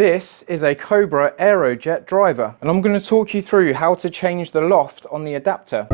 This is a COBRA Aerojet driver, and I'm going to talk you through how to change the loft on the adapter.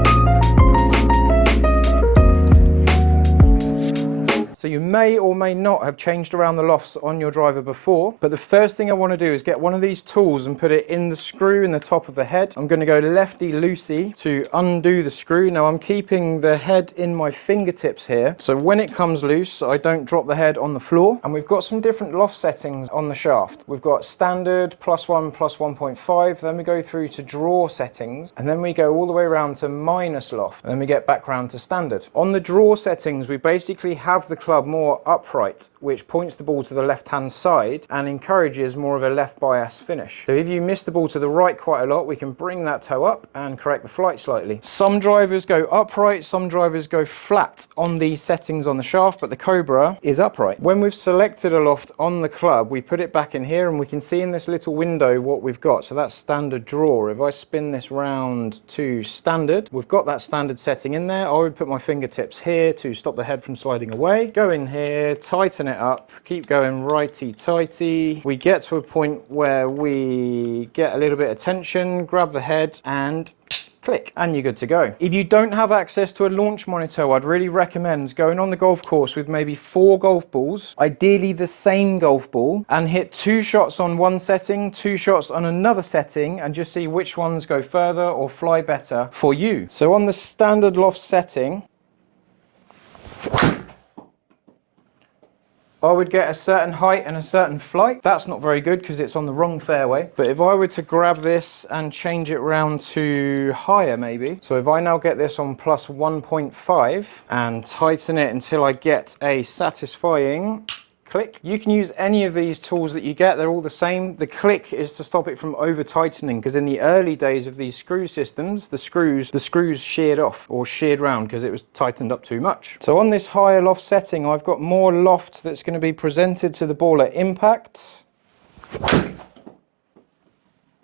So you may or may not have changed around the lofts on your driver before, but the first thing I want to do is get one of these tools and put it in the screw in the top of the head. I'm going to go lefty-loosey to undo the screw. Now I'm keeping the head in my fingertips here, so when it comes loose I don't drop the head on the floor. And we've got some different loft settings on the shaft. We've got standard, +1, +1.5, then we go through to draw settings, and then we go all the way around to minus loft, and then we get back round to standard. On the draw settings we basically have the club more upright, which points the ball to the left hand side and encourages more of a left bias finish. So if you miss the ball to the right quite a lot, we can bring that toe up and correct the flight slightly. Some drivers go upright, some drivers go flat on these settings on the shaft, but the COBRA is upright. When we've selected a loft on the club, we put it back in here and we can see in this little window what we've got. So that's standard draw. If I spin this round to standard, we've got that standard setting in there. I would put my fingertips here to stop the head from sliding away. Go in here, tighten it up, keep going righty-tighty. We get to a point where we get a little bit of tension, grab the head and click, and you're good to go. If you don't have access to a launch monitor, I'd really recommend going on the golf course with maybe 4 golf balls, ideally the same golf ball, and hit 2 shots on one setting, 2 shots on another setting, and just see which ones go further or fly better for you. So on the standard loft setting, I would get a certain height and a certain flight. That's not very good because it's on the wrong fairway. But if I were to grab this and change it round to higher maybe, so if I now get this on +1.5 and tighten it until I get a satisfying click. You can use any of these tools that you get, they're all the same. The click is to stop it from over tightening, because in the early days of these screw systems, the screws sheared off or sheared round because it was tightened up too much. So on this higher loft setting, I've got more loft that's going to be presented to the ball at impact.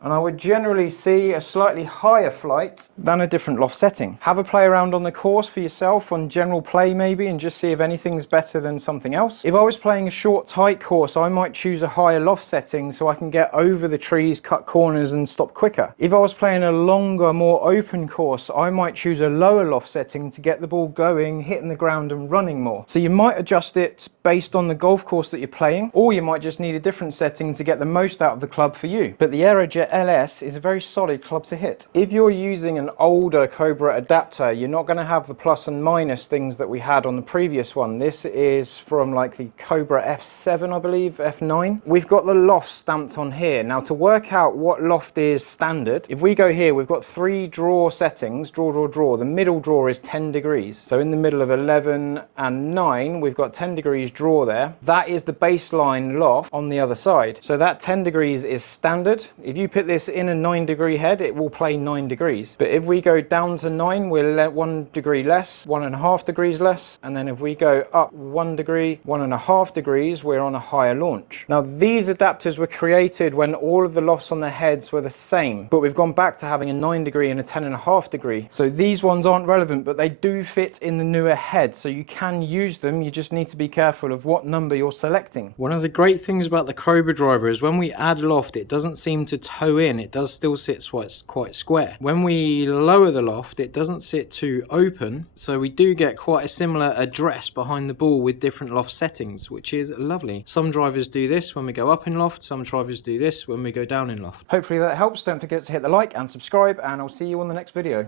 And I would generally see a slightly higher flight than a different loft setting. Have a play around on the course for yourself, on general play maybe, and just see if anything's better than something else. If I was playing a short, tight course, I might choose a higher loft setting so I can get over the trees, cut corners and stop quicker. If I was playing a longer, more open course, I might choose a lower loft setting to get the ball going, hitting the ground and running more. So you might adjust it based on the golf course that you're playing, or you might just need a different setting to get the most out of the club for you. But the Aerojet LS is a very solid club to hit. If you're using an older COBRA adapter, you're not going to have the plus and minus things that we had on the previous one. This is from like the COBRA F7, I believe, F9. We've got the loft stamped on here. Now to work out what loft is standard, if we go here, we've got 3 draw settings, draw, draw, draw. The middle draw is 10 degrees. So in the middle of 11 and 9, we've got 10 degrees draw there. That is the baseline loft on the other side. So that 10 degrees is standard. If you put this in a 9-degree head, it will play 9 degrees. But if we go down to 9, we'll let 1 degree less, 1.5 degrees less, and then if we go up 1 degree, 1.5 degrees, we're on a higher launch. Now these adapters were created when all of the lofts on the heads were the same, but we've gone back to having a 9 degree and a 10.5 degree. So these ones aren't relevant, but they do fit in the newer head, so you can use them. You just need to be careful of what number you're selecting. One of the great things about the COBRA driver is when we add loft, it doesn't seem to toe in. It does still sit quite square. When we lower the loft, it doesn't sit too open, so we do get quite a similar address behind the ball with different loft settings, which is lovely. Some drivers do this when we go up in loft, some drivers do this when we go down in loft. Hopefully that helps. Don't forget to hit the like and subscribe, and I'll see you on the next video.